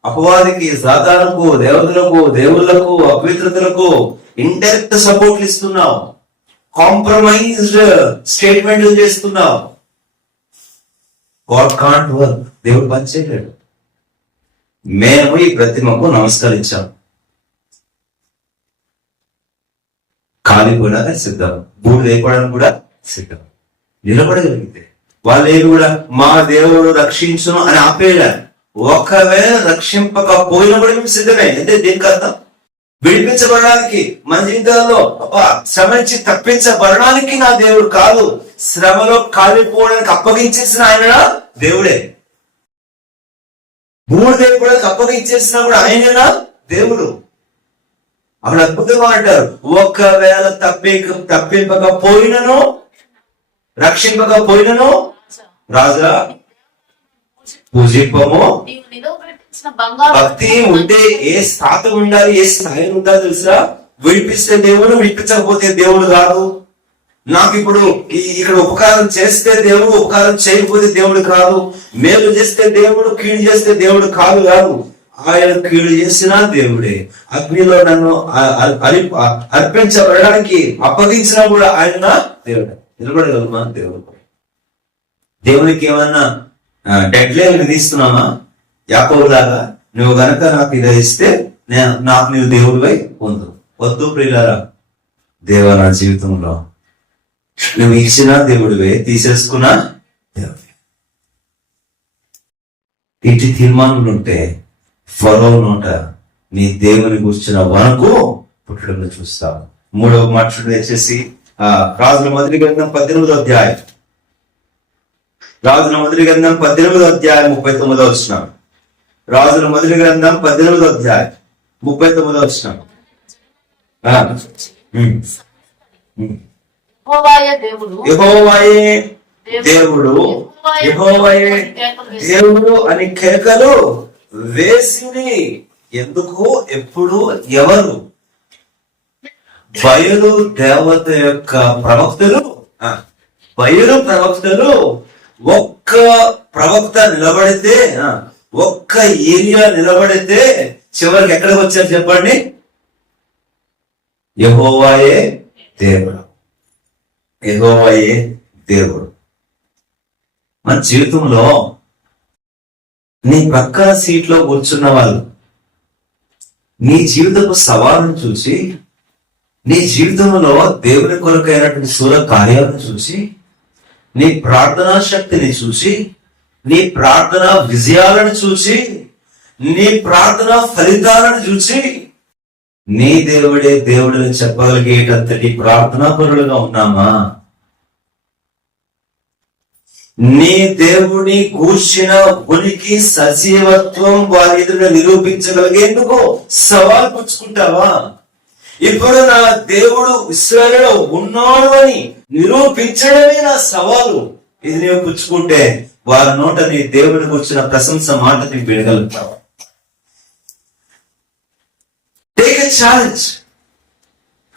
అపవాదికి, సాతానుకు, దేవతలకు, దేవుళ్లకు, అపవిత్రతలకు ఇండైరెక్ట్ సపోర్ట్లు ఇస్తున్నావు, కాంప్రమైజ్డ్ స్టేట్మెంట్లు చేస్తున్నావు. God can't work. దేవుడు పని చేయలేడు. మేము ఈ ప్రతిమకు నమస్కరించాం, కాలిపోయినా సిద్ధం, బూడి వేయడానికి కూడా సిద్ధం. నిలబడగలిగితే వాళ్ళు కూడా మా దేవుడు రక్షించును అని ఆపేలా, ఒకవేళ రక్షింపకపోయినా కూడా మేము సిద్ధమే. అంటే దీనికి అర్థం విడిపించబడడానికి, మన జీవితాల్లో శ్రమ నుంచి తప్పించబడడానికి నా దేవుడు కాదు, శ్రమలో కాలిపోవడానికి అప్పగించేసిన ఆయన దేవుడే. బూడిదైపోవడానికి అప్పగించేసినా కూడా ఆయన దేవుడు. అక్కడ అద్భుతంగా అంటారు, ఒకవేళ తప్పింపకపోయినను రక్షింపకపోయినను రాజా పూజింపము. భక్తి ఉంటే ఏ స్థాయి ఉండాలి, ఏ స్థాయి ఉండాలి తెలుసా? విడిపిస్తే దేవుడు, విడిపించకపోతే దేవుడు కాదు. నాకు ఇప్పుడు ఇక్కడ ఉపకారం చేస్తే దేవుడు, ఉపకారం చేయకపోతే దేవుడు కాదు. మేలు చేస్తే దేవుడు, కీడు చేస్తే దేవుడు కాదు. ఆయన కీడు చేసినా దేవుడే. అగ్నిలో నన్ను అర్పించబడడానికి అప్పగించినా కూడా ఆయన దేవుడే. నిలబడగలమా దేవుడు? దేవునికి ఏమన్నా డెడ్ లైన్ విధిస్తున్నామా? యాకోబులాగా నువ్వు గనక నాకు ఇది ఇస్తే నాకు నీవు దేవుడివై పొందు. వద్దు ప్రియులారా, దేవా నా జీవితంలో నువ్వు ఇచ్చిన దేవుడివే, తీసేసుకున్నా దేవుడివే. ఇటు తీర్మానాలు ఉంటే ఫరో నోట నీ దేవుని కూర్చున్న వరకు పుట్టడంలో చూస్తావు. మూడవ మాట వచ్చేసి రాజుల మొదటి గ్రంథం 18వ అధ్యాయం, రాజుల మొదటి గ్రంథం 18వ అధ్యాయం 39వ వచనం. రాజుల మొదటి గ్రంథం 18వ అధ్యాయం 39వ వచనం. యెహోవాయే దేవుడు, యెహోవాయే దేవుడు అని కేకలు వేసింది. ఎందుకు, ఎప్పుడు, ఎవరు? బయలు దేవత యొక్క ప్రవక్తలు, ఒక్క ప్రవక్త నిలబడితే, ఒక్క ఏరియా నిలబడితే చివరికి ఎక్కడికి వచ్చారు చెప్పండి? యెహోవాయే దేవుడు, యెహోవాయే దేవుడు. మన జీవితంలో నీ ప్రక్కన సీట్లో కూర్చున్న వాళ్ళు నీ జీవితపు సవాళ్ళను చూసి, నీ జీవితంలో దేవుని కొరకైనటువంటి శూల కార్యాలను చూసి, నీ ప్రార్థనా శక్తిని చూసి, నీ ప్రార్థన విజయాలను చూసి, నీ ప్రార్థన ఫలితాలను చూసి నీ దేవుడే దేవుడిని చెప్పగలిగేటంతటి ప్రార్థనా పరులుగా ఉన్నామా? నీ దేవుని కూర్చిన ఉనికి సజీవత్వం వారి ఎదురుగా నిరూపించగలిగేందుకు సవాల్ పుచ్చుకుంటావా? ఇప్పుడు నా దేవుడు ఇశ్రాయేలులో ఉన్నాడు అని నిరూపించడమే నా సవాలు. ఇది నీవు పుచ్చుకుంటే వారి నోట నీ దేవుని కూర్చిన ప్రశంస మాట నీకు వినగలుగుతావు. Take a challenge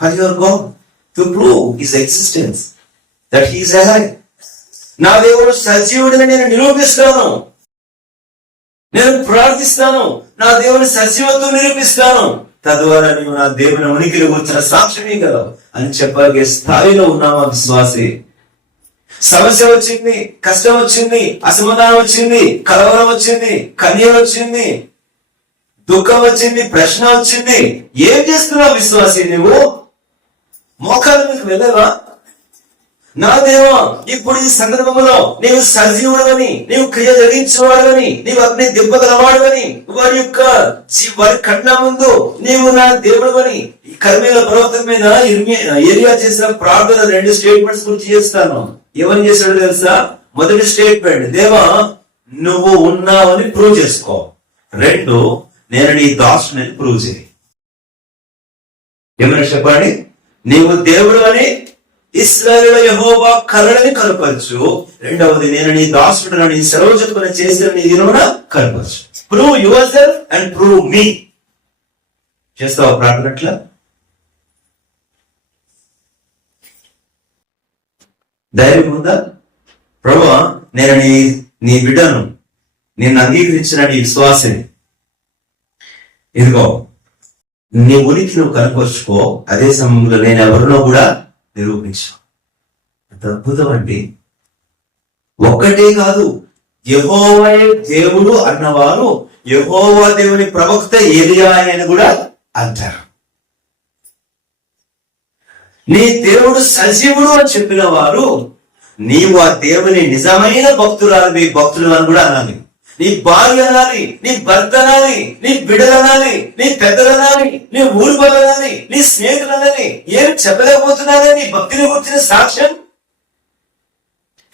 for your God to prove his existence, that he is alive. నా దేవుడు సజీవుడిని నేను నిరూపిస్తాను, నేను ప్రార్థిస్తాను, నా దేవుని సజీవత్వం నిరూపిస్తాను. తద్వారా నీవు నా దేవుని ఉనికిని గురించిన సాక్ష్యమే కదా అని చెప్పగలిగే స్థాయిలో ఉన్నావా విశ్వాసి? సమస్య వచ్చింది, కష్టం వచ్చింది, అసమాధానం వచ్చింది, కలవరం వచ్చింది, కన్నీరు వచ్చింది, దుఃఖం వచ్చింది, ప్రశ్న వచ్చింది. ఏం చేస్తున్నావు విశ్వాసి? నువ్వు మోకాల మీద వెళ్ళవా? నా దేవా, ఇప్పుడు ఈ సందర్భంలో నీవు సజీవుడవని, నీవు క్రియ జరిగించేవాడవని, నీవు అగ్ని దెబ్బగలవాడవని, వారి కళ్ళ ముందు నీవు నా దేవుడవని. ఈ కర్మేల పర్వతం మీద ఏరియా చేసిన ప్రార్థన 2 స్టేట్మెంట్స్ గురించి చేస్తాను. ఏమని చేశాడు తెలుసా? మొదటి స్టేట్మెంట్, దేవా నువ్వు ఉన్నావని ప్రూవ్ చేసుకో. 2, నేను నీ దాసుని ప్రూవ్ చేయి. ఏమని చెప్పండి? నీవు దేవుడు అని ఇశ్రాయేలు యెహోవా కలడని కనపరచు. 2వది, నేను నీ దాసుడు నీ సెలవు చెప్పుకుని చేసిన నీ దినమున కనపరచు. Prove yourself and prove me. చేస్తావా ప్రార్థనట్లా? ధైర్యం ఉందా? ప్రభువా, నేను నీ బిడ్డను, నిన్ను అంగీకరించిన నీ విశ్వాసిని, ఇదిగో నీ ఉనికి నువ్వు కనపరుచుకో. అదే సమయంలో నేను ఎవరినో కూడా నిరూపించు. అంత అద్భుతం అండి. ఒక్కటే కాదు, యెహోవాయే దేవుడు అన్నవారు యెహోవా దేవుని ప్రవక్త ఏలియా అని కూడా అంటారు. నీ దేవుడు సజీవుడు అని చెప్పిన వారు నీవు ఆ దేవుని నిజమైన భక్తులు అని కూడా అనాలి. నీ భార్య అనాలి, నీ భర్త అనాలి, నీ బిడ్డలు అనాలి, నీ పెద్దలు అనాలి, నీ ఊరు అనాలి, నీ స్నేహితులు అనాలి. ఏం చెప్పలేకపోతున్నారే నీ భక్తిని గురించిన సాక్ష్యం?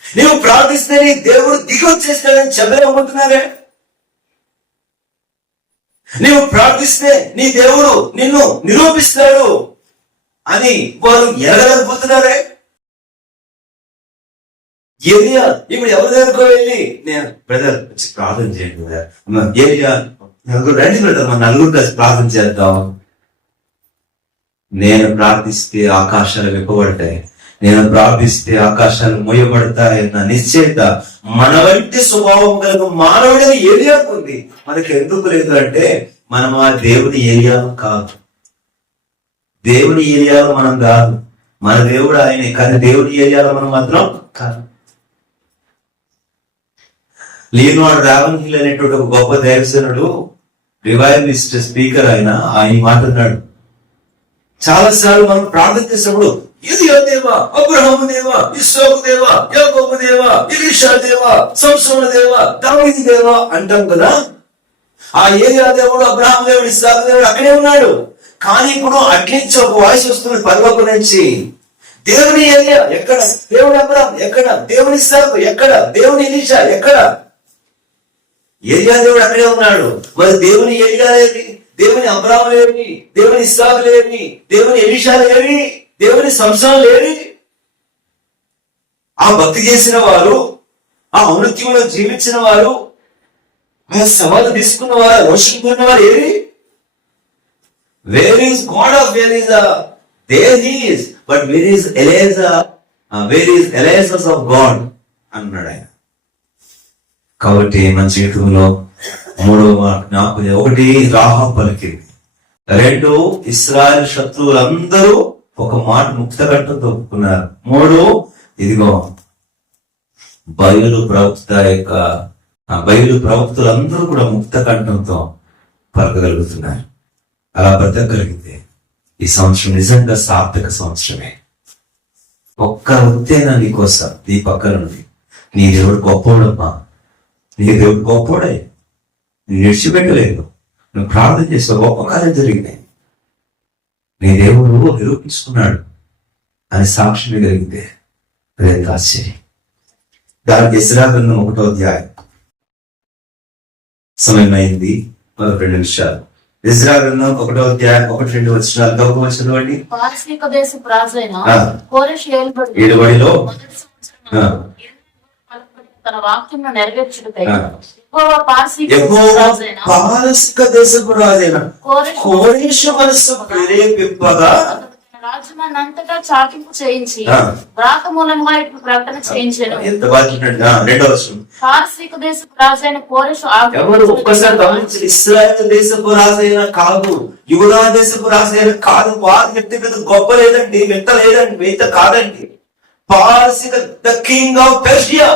నీవు ప్రార్థిస్తే నీ దేవుడు దిగి వచ్చేస్తాడని చెప్పలేకపోతున్నారే? నీవు ప్రార్థిస్తే నీ దేవుడు నిన్ను నిరూపిస్తాడు అని వారు ఎరగలేకపోతున్నారే? ఏరియా ఇప్పుడు ఎవరి దగ్గరకు వెళ్ళి నేను బ్రదర్ వచ్చి ప్రార్థన చేయండి ఏరియా రండి బ్రదర్ మన నలుగురు కలిసి ప్రార్థన చేద్దాం. నేను ప్రార్థిస్తే ఆకాశాలు విప్పబడతాయి, నేను ప్రార్థిస్తే ఆకాశాలు మూయబడతాయన్న నిశ్చయిత మన వంటి స్వభావం కలిగిన మానవుడిని ఏరియాకు ఉంది. మనకి ఎందుకు లేదు అంటే మనం ఆ దేవుని ఏరియాలో కాదు, దేవుని ఏరియాలో మనం కాదు. మన దేవుడు ఆయనే, కానీ దేవుని ఏరియాలో మనం మాత్రం కాదు. లియోనార్డో రావెన్హిల్ అనేటువంటి ఒక గొప్ప దైవజనుడు, రివైవలిస్ట్ స్పీకర్ ఆయన మాట్లాడినాడు. చాలా సార్లు మనం ప్రార్థన చేసినప్పుడు గిదియోను దేవా, అబ్రహాము దేవా, ఇస్సాకు దేవా, యాకోబు దేవా, ఎలీషా దేవా, సంసోను దేవా, దావీదు దేవా అంటాం కదా. ఆ ఏరియా దేవుడు, అబ్రహాం దేవుడు, ఇస్సాకు దేవుడు అక్కడే ఉన్నాడు. కానీ ఇప్పుడు అట్నుంచి ఒక వాయిస్ వస్తుంది పరలోకం నుంచి, దేవుని ఏరియా ఎక్కడ, దేవుని అబ్రహాం ఎక్కడ, దేవుని ఇస్సాకు ఎక్కడ, దేవుని ఎలీషా ఎక్కడ? ఏరియా దేవుడు అక్కడే ఉన్నాడు. మరి దేవుని ఏరియా ఏది? దేవుని అబ్రహాం లేవి, దేవుని ఇస్సాకు లేవి, దేవుని ఎలీషా లేవి, దేవుని సంసారం లేవి. ఆ భక్తి చేసిన వారు, ఆ ఔన్నత్యంలో జీవించిన వారు, ఆ సవాలు తీసుకున్న వారు, వర్షించుకున్న వారు ఏవి? Where is God of where is there he is, but where is Elijah's of God అన్నాడు ఆయన. కాబట్టి మన జీవితంలో మూడవ నాకు ఒకటి రాహాబు పలికింది, రెండు ఇశ్రాయేలు శత్రువులందరూ ఒక మాట ముక్త కంఠంతో ఒప్పుకున్నారు, మూడు ఇదిగో బయలు ప్రవక్తులందరూ కూడా ముక్త కంఠంతో పలకగలుగుతున్నారు. అలా బ్రతకగలిగితే ఈ సంవత్సరం నిజంగా సార్థక సంవత్సరమే. ఒక్క వృత్తేనా నీకోసం నీ పక్కన ఉంది. నీ దేవుడు గొప్పవాడమ్మా, నీ దేవుడు గొప్పవాడే, నేను విడిచిపెట్టలేదు, నువ్వు ప్రార్థన చేస్తే గొప్ప కార్యం జరిగినాయి, నీ దేవుడు నిరూపించుకున్నాడు అని సాక్ష్యం కలిగితే అదేంత ఆశ్చర్యం. దానికి యెజ్రా గ్రంథం 1వ అధ్యాయం, సమయం అయింది 12 నిమిషాలు. యెజ్రా గ్రంథం 1వ అధ్యాయం 1-2 వచనాలు గౌరవించండి. పారసీక దేశపు రాజైన కోరెషు ఏలుబడిలో తన వాక్యమును నెరవేర్చుటకై పారసీక దేశపు రాజైన కోరెషు మనస్సు ప్రేరేపింపగా రాజ్యమంతటా చాటింపు చేయించి వ్రాత మూలంగా ఇటు ప్రకటన చేయించాడు. పారసీక దేశపు రాజైన కోరెషు ఒక్కసారి గమనించి, ఇశ్రాయేలు దేశపు రాజైన కాదు, యూదా దేశపు రాజైన కాదు. వారి వ్యక్తిగత గొప్ప లేదండి, వెంట లేదండి, వెంట కాదండి. పారసీక the king of Persia,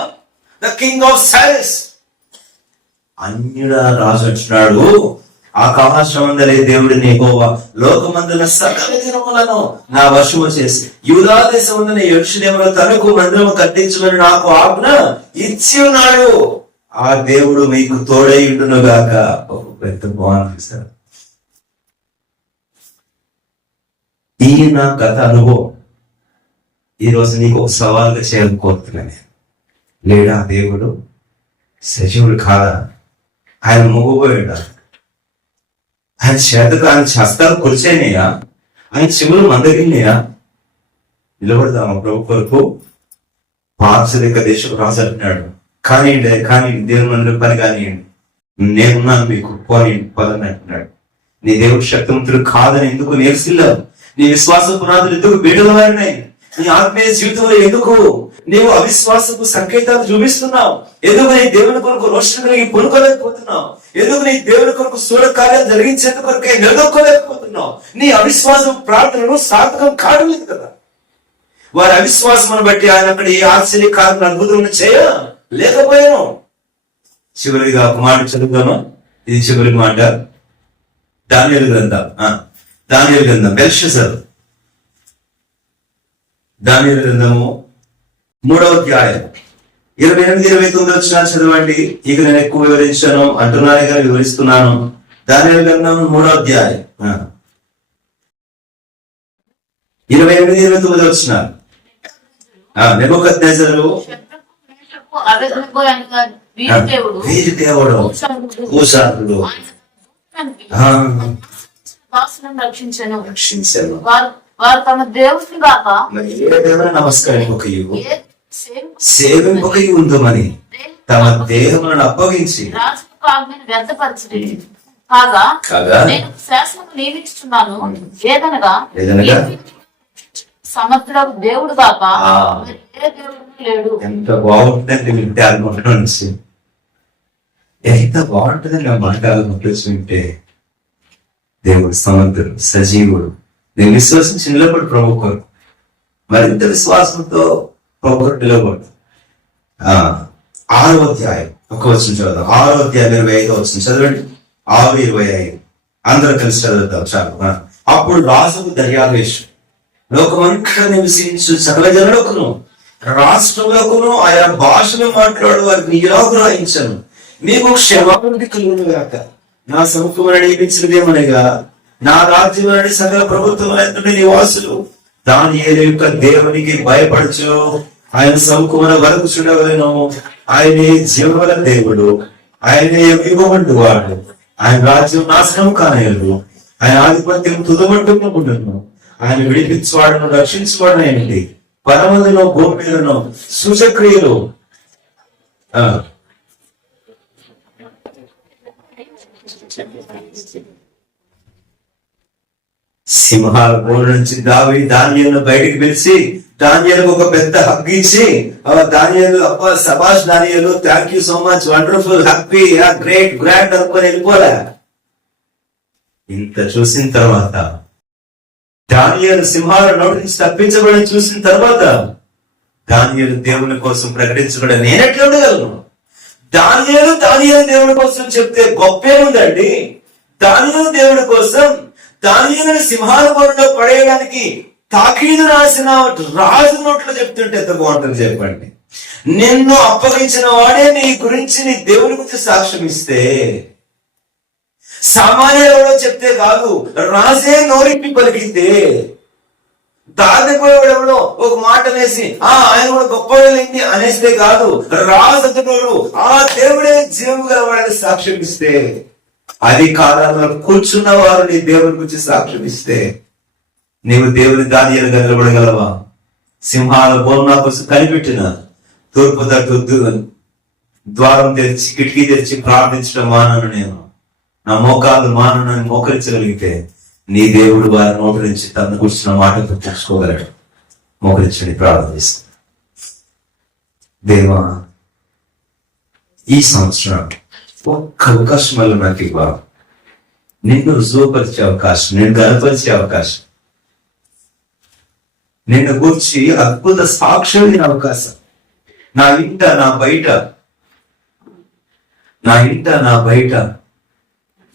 the king of Cyrus, అన్యుడ రాజు అంటున్నాడు, ఆకాశమందలి దేవుడిని యెహోవా లోకమందుల సకల జనములను నా వశము చేసి యూదా దేశమున యెరూషలేములో తనకు మందిరము కట్టించమని నాకు ఆజ్ఞ ఇచ్చి ఉన్నాడు. ఆ దేవుడు మీకు తోడై ఉండును గాక. ఎంత బాగుంది సార్. ఈ నా గత అనుభవం ఈరోజు నీకు ఒక సవాల్గా చేయాలని కోరుతున్నాను. లేడా దేవుడు సజీవుడు కాదా? ఆయన మొగపోయాడా? ఆయన చేతకు ఆయన హస్తాలు కొలిచేనయా? ఆయన చెవులు మందగిలినయా? నిలబడదామా ప్రభు కొరకు? పారసీక దేశం రాజు అంటున్నాడు, కానివ్వండి దేవుని మందిరం పని కానివ్వండి, నేనున్నాను మీకు పదని అంటున్నాడు. నీ దేవుడు శక్తివంతుడు కాదని ఎందుకు నేర్సిల్లావు? నీ విశ్వాస పునాదులు ఎందుకు బీడలవారినాయి? నీ ఆత్మీయ జీవితంలో ఎందుకు నీవు అవిశ్వాసపు సంకేతాలు చూపిస్తున్నావు? ఎందుకు నీ దేవుని కొరకు రోషం కలిగి పొనుకోలేకపోతున్నావు? ఎందుకు నీ దేవుని కొరకు సూర కార్యాలు జరిగించేందుకు కొరకే నిలదొక్కోలేకపోతున్నావు? నీ అవిశ్వాసం ప్రార్థనలు సార్థకం కావలేదు కదా. వారి అవిశ్వాసమును బట్టి ఆయన అక్కడ ఏ ఆశ్చర్య కార్యం అద్భుతం లేకపోయాను. చివరిగా ఒక మాట చదువుతాను, ఇది చివరి మాట. దానియేలు గ్రంథం బెల్షస్సరు, దానియేలు గ్రంథము 3వ అధ్యాయం 28-29 వచ్చిన చదవండి. ఇక నేను ఎక్కువ వివరించాను అంటున్నాను కానీ వివరిస్తున్నాను. దానియేలు గ్రంథం 3వ అధ్యాయం 28-29 వచ్చిన. నెబుకద్నెజరు వీరి దేవుడు కూషానుడు రక్షించాను. వారు తమ దేవుని కాక ఏ దేవుని నమస్కరింపకయు సేవింపకయు ఉందమని తమ దేహములను అప్పగించి రాజుకు ఆజ్ఞను వ్యర్థపరచు కాగా నేను శాసనం నియమించుతున్నాను. ఏదనగా సమర్థుడు దేవుడు కాక ఏ దేవుడు లేడు. ఎంత బాగుంటుందండి వింటే అనుకుంటున్నా నుంచి, ఎంత బాగుంటుందండి ఆ మాట వింటే. దేవుడు సమర్థుడు, సజీవుడు. నేను విశ్వసించి నిలబడి ప్రభు కొరకు, మరింత విశ్వాసంతో ప్రభు కొరకు నిలబడు. 6వ అధ్యాయం ఒక వచనం చదువుదాం. 6వ అధ్యాయం 25వ వచనం చదవండి. 6:25 అందరూ కలిసి చదువుతాం చాలు. అప్పుడు రాజుకు దర్యావేశం లోకమంతా నివసించు సకల జనులకును రాష్ట్రములకును ఆయా భాషలు మాట్లాడు వారికి నిరాగ్రహించను. మీకు క్షమాపణ కలుగును గాక. నా సముఖమున నియమించినదేమనగా నా రాజ్యములని సకల ప్రభుత్వములైన నివాసులు దానియేలు యొక్క దేవునికి భయపడచ్చు, ఆయన సముఖమున వరకు చూడవలను. ఆయనే జీవముల దేవుడు, ఆయనే ఇవ్వమంటు వాడు. ఆయన రాజ్యం నాశనం కానేరు, ఆయన ఆధిపత్యం తుదమంటుకుంటున్నాను. ఆయన విడిపించువాడును రక్షించువాడు అయింది. పరమదును భూమిలను సూచక్రియలు సింహాల బోర్డు నుంచి దానియేలును బయటికి పిలిచి దానియేలుకు ఒక పెద్ద హగ్ ఇచ్చి, దానియేలు అబ్బా సబాష్ దానియేలు, thank you so much, wonderful, happy, great, grand అనుకొని వెళ్ళిపోలే. ఇంత చూసిన తర్వాత దానియేలు సింహాల నోటి నుంచి తప్పించబడి చూసిన తర్వాత దానియేలు దేవుని కోసం ప్రకటించబడి నేనెట్లా ఉండగలను? దానియేలు దేవుడి కోసం చెప్తే గొప్పేముందండి? దానియేలు దేవుడి కోసం దానియేలుని సింహాల బోరులో పడేయడానికి తాకీదు రాసిన రాజు నోట్లో చెప్తుంటే ఎంత బాగుంటుంది చెప్పండి. నిన్ను అప్పగించిన వాడే నీ గురించి నీ దేవుని గురించి సాక్ష్యం ఇస్తే, సామాన్యుడు చెప్తే కాదు, రాజే నోరిప్పి పలికితే, దారిపోయేవాడు ఒక మాట అనేసి ఆయన కూడా గొప్పవాళ్ళైంది అనేస్తే కాదు, రాజుడు ఆ దేవుడే జీవం గలవాడని సాక్ష్యం ఇస్తే, అది కాలంలో కూర్చున్న వారు నీ దేవుని గురించి సాక్ష్యం ఇస్తే, నీవు దేవుని దానియేలు నిలబడగలవా? సింహాల బోర్నా కోసం కనిపెట్టిన తూర్పు తట్టు ద్వారం తెరిచి కిటికీ తెరిచి ప్రార్థించడం మానను నేను, నా మోకాలు మానను మోకరించగలిగితే నీ దేవుడు వారి నోటి నుంచి తన కూర్చున్న మాటతో తెలుసుకోగలడు. మోకరించండి, ప్రార్థిస్తాను. దేవా, ఈ సంవత్సరం ఒక్క అవకాశం వల్ల నాకు ఇవ్వ, నిన్ను రుజువుపరిచే అవకాశం, నిన్ను గనపరిచే అవకాశం, నిన్ను గురించి అద్భుత సాక్ష్యం అవకాశం. నా ఇంట నా బయట, నా ఇంట నా బయట,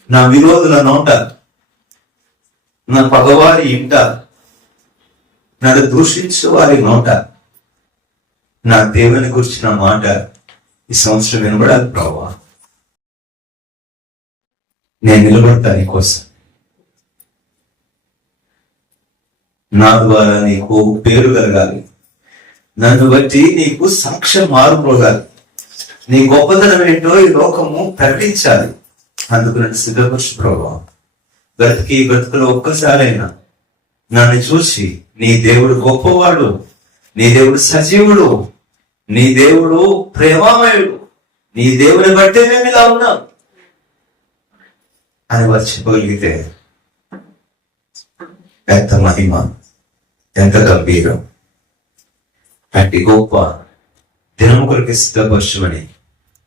నా విరోధుల నోట, నా పగవారి ఇంట, నన్ను దూషించే వారి నోట నా దేవుని గురించిన మాట ఈ సంవత్సరం వినబడాలి ప్రభువా. నేను నిలబడతా నీ కోసం. నా ద్వారా నీకు పేరు కలగాలి, నన్ను బట్టి నీకు సాక్ష్యం మారుపోగాలి, నీ గొప్పతనం ఏంటో ఈ లోకము ప్రకటించాలి. అందుకు నన్ను సిద్ధపరచు ప్రభువా. బ్రతుకులో ఒక్కసారైనా నన్ను చూసి నీ దేవుడు గొప్పవాడు, నీ దేవుడు సజీవుడు, నీ దేవుడు ప్రేమామయుడు, నీ దేవుని బట్టే మేము ఇలా ఉన్నాం అని వారు చెప్పగలిగితే ఎంత మహిమ, ఎంత గంభీరం. అట్టి గొప్ప దినము కొరకు సిద్ధపరచమని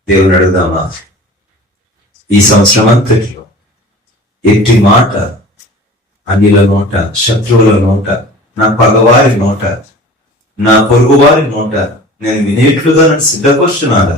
దేవుని అడుగుదామా? ఈ సంవత్సరం అంతటిలో ఎట్టి మాట అన్యుల నోట, శత్రువుల నోట, నా పగవారి నోట, నా పొరుగువారి నోట నేను వినేట్లుగా నన్ను సిద్ధపరుచున్నాను.